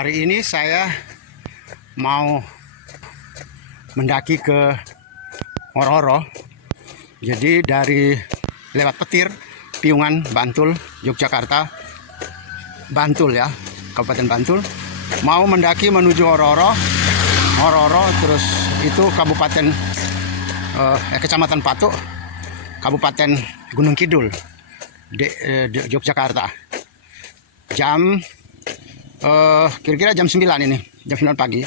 Hari ini saya mau mendaki ke Ngororo. Jadi dari lewat Petir, Piungan, Bantul, Yogyakarta, Bantul ya, Kabupaten Bantul. Mau mendaki menuju Ngororo, terus itu Kabupaten Kecamatan Patuk, Kabupaten Gunung Kidul, Yogyakarta. Jam kira-kira jam 9 ini, jam 9 pagi.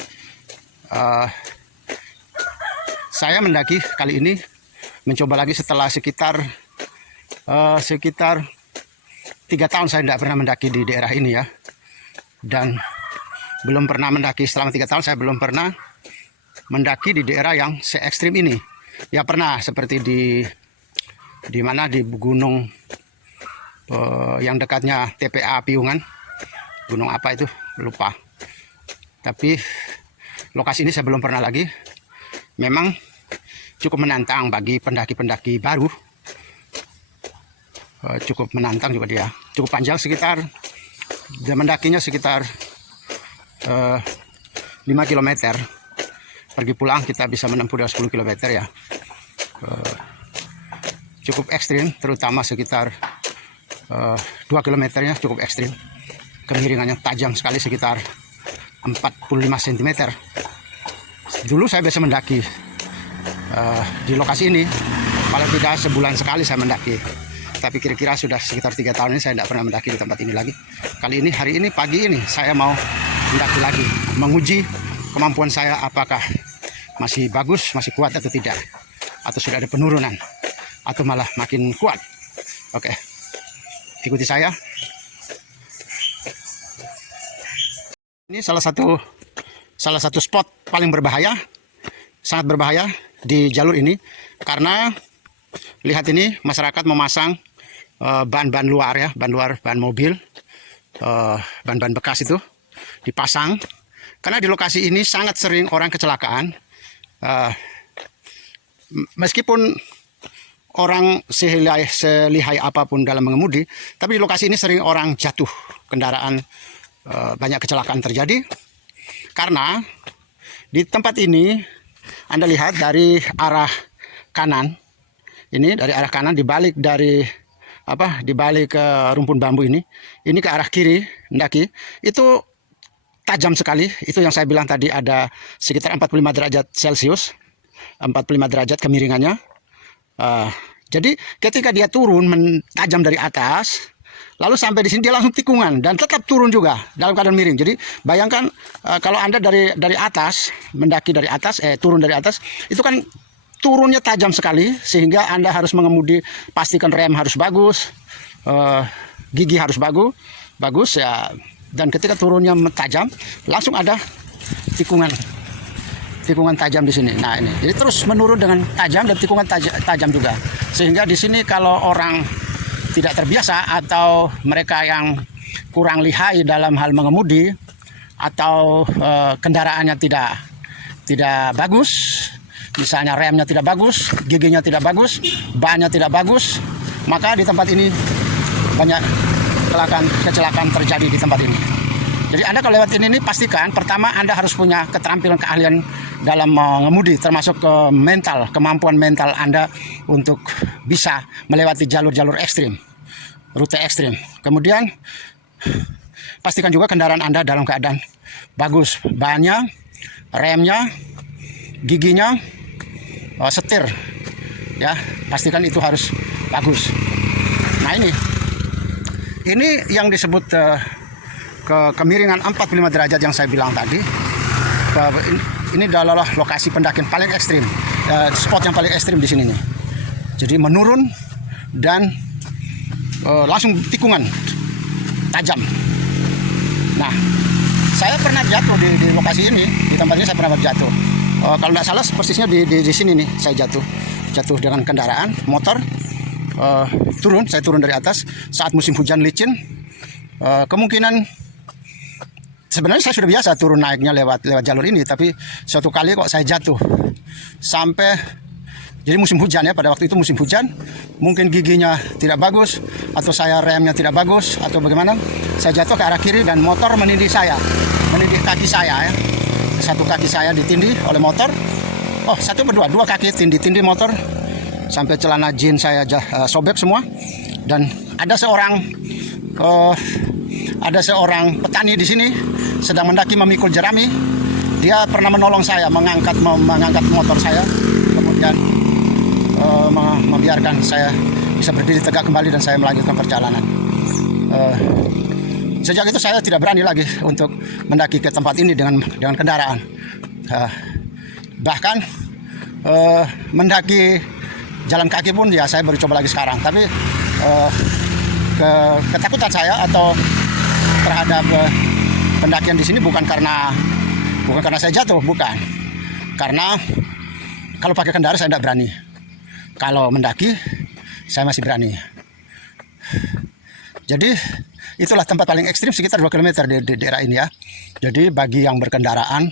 Saya mendaki kali ini, mencoba lagi setelah sekitar 3 tahun saya tidak pernah mendaki di daerah ini ya. Dan belum pernah mendaki selama 3 tahun, saya belum pernah mendaki di daerah yang se ekstrim ini. Ya pernah seperti di mana di gunung yang dekatnya TPA Piungan. Gunung apa itu lupa, tapi lokasi ini saya belum pernah lagi. Memang cukup menantang bagi pendaki-pendaki baru, cukup menantang juga dia, cukup panjang, sekitar dia mendakinya sekitar 5 km. Pergi pulang kita bisa menempuh 10 km ya. Cukup ekstrim, terutama sekitar 2 km-nya cukup ekstrim. Kemiringannya tajam sekali, sekitar 45 cm. Dulu saya biasa mendaki di lokasi ini, paling tidak sebulan sekali saya mendaki. Tapi kira-kira sudah sekitar 3 tahun ini saya tidak pernah mendaki di tempat ini lagi. Kali ini, hari ini, pagi ini saya mau mendaki lagi, menguji kemampuan saya apakah masih bagus, masih kuat atau tidak, atau sudah ada penurunan, atau malah makin kuat. Oke, ikuti saya. Ini salah satu spot paling berbahaya, sangat berbahaya di jalur ini, karena lihat ini masyarakat memasang ban-ban luar ya, ban mobil, ban-ban bekas itu dipasang, karena di lokasi ini sangat sering orang kecelakaan. Meskipun orang selihai apapun dalam mengemudi, tapi di lokasi ini sering orang jatuh kendaraan. Banyak kecelakaan terjadi karena di tempat ini Anda lihat dari arah kanan, ini dari arah kanan dibalik ke rumpun bambu ini ke arah kiri mendaki itu tajam sekali. Itu yang saya bilang tadi, ada sekitar 45 derajat Celcius, 45 derajat kemiringannya. Jadi ketika dia turun tajam dari atas, lalu sampai di sini dia langsung tikungan dan tetap turun juga dalam keadaan miring. Jadi bayangkan kalau Anda dari atas mendaki dari atas, turun dari atas, itu kan turunnya tajam sekali, sehingga Anda harus mengemudi, pastikan rem harus bagus, gigi harus bagus ya. Dan ketika turunnya tajam, langsung ada tikungan tajam di sini. Nah ini, jadi terus menurun dengan tajam dan tikungan tajam juga, sehingga di sini kalau orang tidak terbiasa atau mereka yang kurang lihai dalam hal mengemudi, atau kendaraannya tidak bagus, misalnya remnya tidak bagus, giginya tidak bagus, bannya tidak bagus, maka di tempat ini banyak kecelakaan terjadi di tempat ini. Jadi Anda kalau lewat ini pastikan pertama Anda harus punya keterampilan, keahlian dalam mengemudi, termasuk kemampuan mental Anda untuk bisa melewati jalur-jalur ekstrim, rute ekstrim. Kemudian pastikan juga kendaraan Anda dalam keadaan bagus, bannya, remnya, giginya, setir ya, pastikan itu harus bagus. Nah ini yang disebut kemiringan 45 derajat yang saya bilang tadi. Ini adalah lokasi pendakian paling ekstrim, spot yang paling ekstrim di sini nih. Jadi menurun dan langsung tikungan tajam. Nah, saya pernah jatuh di lokasi ini, di tempat ini saya pernah jatuh. Kalau tidak salah persisnya di sini nih saya jatuh dengan kendaraan motor. Saya turun dari atas saat musim hujan licin. Kemungkinan sebenarnya saya sudah biasa turun naiknya lewat jalur ini, tapi suatu kali kok saya jatuh sampai, jadi musim hujan ya, pada waktu itu musim hujan, mungkin giginya tidak bagus, atau saya remnya tidak bagus, atau bagaimana, saya jatuh ke arah kiri dan motor menindih kaki saya ya. Satu kaki saya ditindih oleh motor. Oh, satu berdua, dua kaki tindih motor sampai celana jeans saya sobek semua. Dan ada seorang petani di sini sedang mendaki memikul jerami. Dia pernah menolong saya mengangkat motor saya, kemudian membiarkan saya bisa berdiri tegak kembali dan saya melanjutkan perjalanan. Sejak itu saya tidak berani lagi untuk mendaki ke tempat ini dengan kendaraan. Bahkan mendaki jalan kaki pun ya saya baru coba lagi sekarang. Tapi ketakutan saya atau terhadap pendakian di sini bukan karena saya jatuh, bukan. Karena kalau pakai kendaraan saya tidak berani. Kalau mendaki saya masih berani. Jadi itulah tempat paling ekstrim sekitar 2 km di daerah ini ya. Jadi bagi yang berkendaraan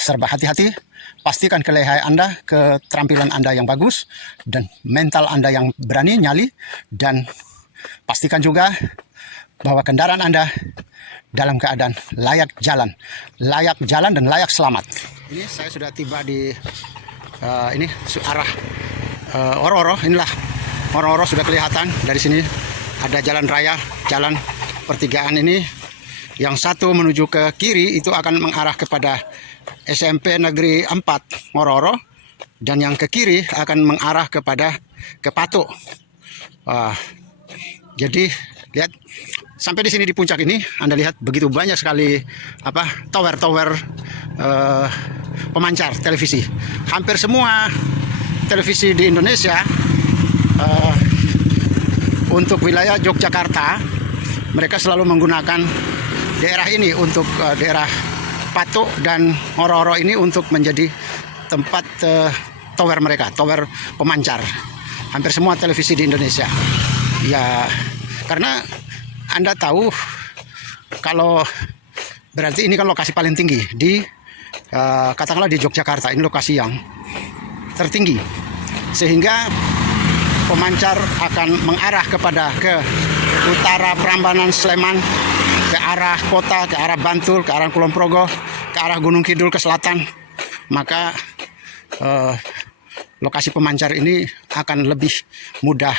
serba hati-hati, pastikan kelehaan Anda, keterampilan Anda yang bagus, dan mental Anda yang berani, nyali, dan pastikan juga bahwa kendaraan Anda dalam keadaan layak jalan dan layak selamat. Ini saya sudah tiba di arah Oro-Oro. Inilah Oro-Oro sudah kelihatan dari sini. Ada jalan raya, jalan pertigaan ini. Yang satu menuju ke kiri itu akan mengarah kepada SMP Negeri 4 Oro-Oro, dan yang ke kiri akan mengarah ke Patuk. Jadi lihat sampai di sini di puncak ini, Anda lihat begitu banyak sekali tower pemancar televisi. Hampir semua televisi di Indonesia untuk wilayah Yogyakarta, mereka selalu menggunakan daerah ini untuk daerah Patuk dan Oro-Oro ini untuk menjadi tempat tower mereka, tower pemancar. Hampir semua televisi di Indonesia. Ya, karena Anda tahu kalau berarti ini kan lokasi paling tinggi di katakanlah di Yogyakarta, ini lokasi yang tertinggi, sehingga pemancar akan mengarah ke utara Prambanan, Sleman, ke arah kota, ke arah Bantul, ke arah Kulon Progo, ke arah Gunung Kidul, ke selatan. Maka lokasi pemancar ini akan lebih mudah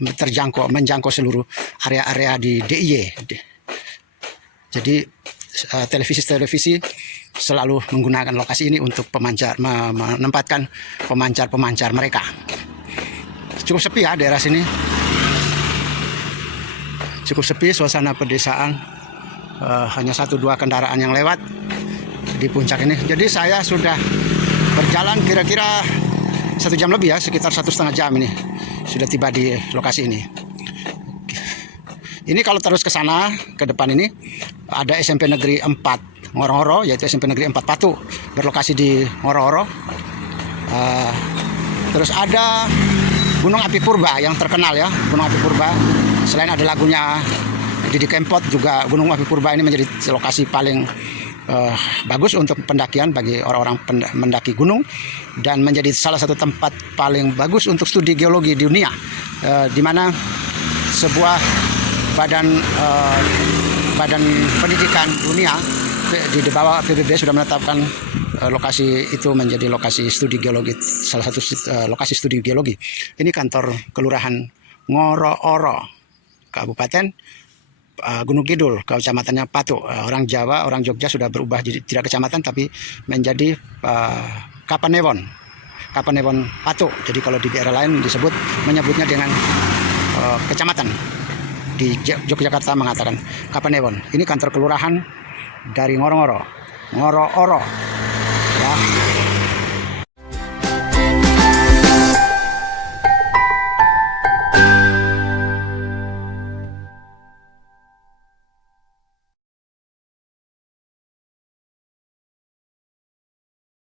menjangkau seluruh area-area di DIY. Jadi televisi selalu menggunakan lokasi ini untuk menempatkan pemancar mereka. Cukup sepi ya daerah sini. Cukup sepi, suasana pedesaan. Hanya 1-2 kendaraan yang lewat di puncak ini. Jadi saya sudah berjalan kira-kira 1 jam lebih ya, sekitar 1,5 jam ini sudah tiba di lokasi ini. Ini kalau terus ke sana, ke depan ini ada SMP Negeri 4 Oro-Oro, yaitu SMP Negeri 4 Patuk, berlokasi di Oro-Oro. Terus ada Gunung Api Purba yang terkenal ya, Gunung Api Purba. Selain ada lagunya Didi Kempot, juga Gunung Api Purba ini menjadi lokasi paling bagus untuk pendakian bagi orang-orang mendaki gunung, dan menjadi salah satu tempat paling bagus untuk studi geologi di dunia, di mana sebuah badan pendidikan dunia di bawah PBB sudah menetapkan lokasi itu menjadi lokasi studi geologi, salah satu lokasi studi geologi. Ini kantor Kelurahan Ngoro-Oro, Kabupaten Gunung Kidul, kecamatannya Patuk. Orang Jawa, orang Jogja sudah berubah jadi tidak kecamatan tapi menjadi Kapanewon Patuk. Jadi kalau di daerah lain menyebutnya dengan kecamatan. Di Yogyakarta mengatakan Kapanewon. Ini kantor kelurahan dari Ngoro-Oro.